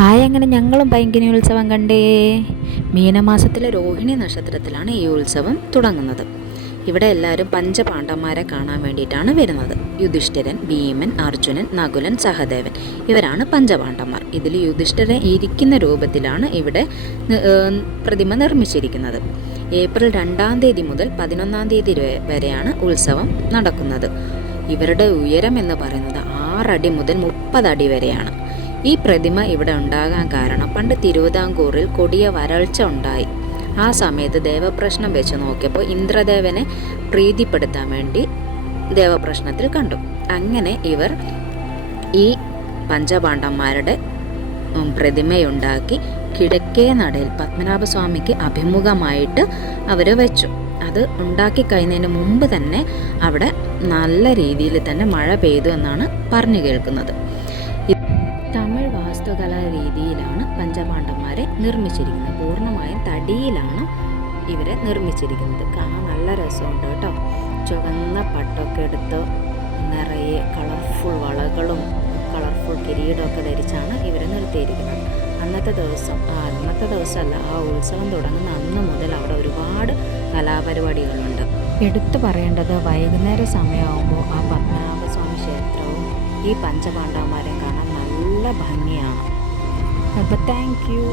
Hi, അങ്ങനെ ഞങ്ങളും പൈങ്കിനി ഉത്സവം കണ്ടേ. മീനമാസത്തിലെ രോഹിണി നക്ഷത്രത്തിലാണ് ഈ ഉത്സവം തുടങ്ങുന്നത്. ഇവിടെ എല്ലാവരും പഞ്ചപാണ്ഡവന്മാരെ കാണാൻ വേണ്ടിയിട്ടാണ് വരുന്നത്. യുധിഷ്ഠിരൻ, ഭീമൻ, അർജുനൻ, നകുലൻ, സഹദേവൻ, ഇവരാണ് പഞ്ചപാണ്ഡവന്മാർ. ഇതിൽ യുധിഷ്ഠിരൻ ഇരിക്കുന്ന രൂപത്തിലാണ് ഇവിടെ പ്രതിമ നിർമ്മിച്ചിരിക്കുന്നത്. ഏപ്രിൽ 2-ാം തീയതി മുതൽ 11-ാം തീയതി വരെയാണ് ഉത്സവം നടക്കുന്നത്. ഇവരുടെ ഉയരം എന്ന് പറയുന്നത് 6 അടി മുതൽ 30 അടി വരെയാണ്. ഈ പ്രതിമ ഇവിടെ ഉണ്ടാകാൻ കാരണം പണ്ട് തിരുവിതാംകൂറിൽ കൊടിയ വരൾച്ച ഉണ്ടായി. ആ സമയത്ത് ദേവപ്രശ്നം വെച്ച് നോക്കിയപ്പോൾ ഇന്ദ്രദേവനെ പ്രീതിപ്പെടുത്താൻ വേണ്ടി ദേവപ്രശ്നത്തിൽ കണ്ടു. അങ്ങനെ ഇവർ ഈ പഞ്ചപാണ്ഡവന്മാരുടെ പ്രതിമയുണ്ടാക്കി കിഴക്കേ നടയിൽ പത്മനാഭസ്വാമിക്ക് അഭിമുഖമായിട്ട് അവർ വെച്ചു. അത് ഉണ്ടാക്കി കഴിയുന്നതിന് മുമ്പ് തന്നെ അവിടെ നല്ല രീതിയിൽ തന്നെ മഴ പെയ്തു എന്നാണ് പറഞ്ഞു കേൾക്കുന്നത്. തമിഴ് വാസ്തുകലാ രീതിയിലാണ് പഞ്ചപാണ്ഡവന്മാരെ നിർമ്മിച്ചിരിക്കുന്നത്. പൂർണ്ണമായും തടിയിലാണ് ഇവരെ നിർമ്മിച്ചിരിക്കുന്നത്. കാണാൻ നല്ല രസമുണ്ട് കേട്ടോ. ചുവന്ന പട്ടൊക്കെ എടുത്ത് നിറയെ കളർഫുൾ വളകളും കളർഫുൾ കിരീടമൊക്കെ ധരിച്ചാണ് ഇവരെ നിർത്തിയിരിക്കുന്നത്. അന്നത്തെ ദിവസമല്ല, ആ ഉത്സവം തുടങ്ങുന്ന അന്ന് മുതൽ അവിടെ ഒരുപാട് കലാപരിപാടികളുണ്ട്. എടുത്തു പറയേണ്ടത് വൈകുന്നേര സമയമാകുമ്പോൾ ആ പത്മനാഭസ്വാമി ക്ഷേത്രവും ഈ പഞ്ചപാണ്ഡവന്മാരെയും കാണാൻ നല്ല ഭംഗിയാണ്. അപ്പോൾ താങ്ക് യു.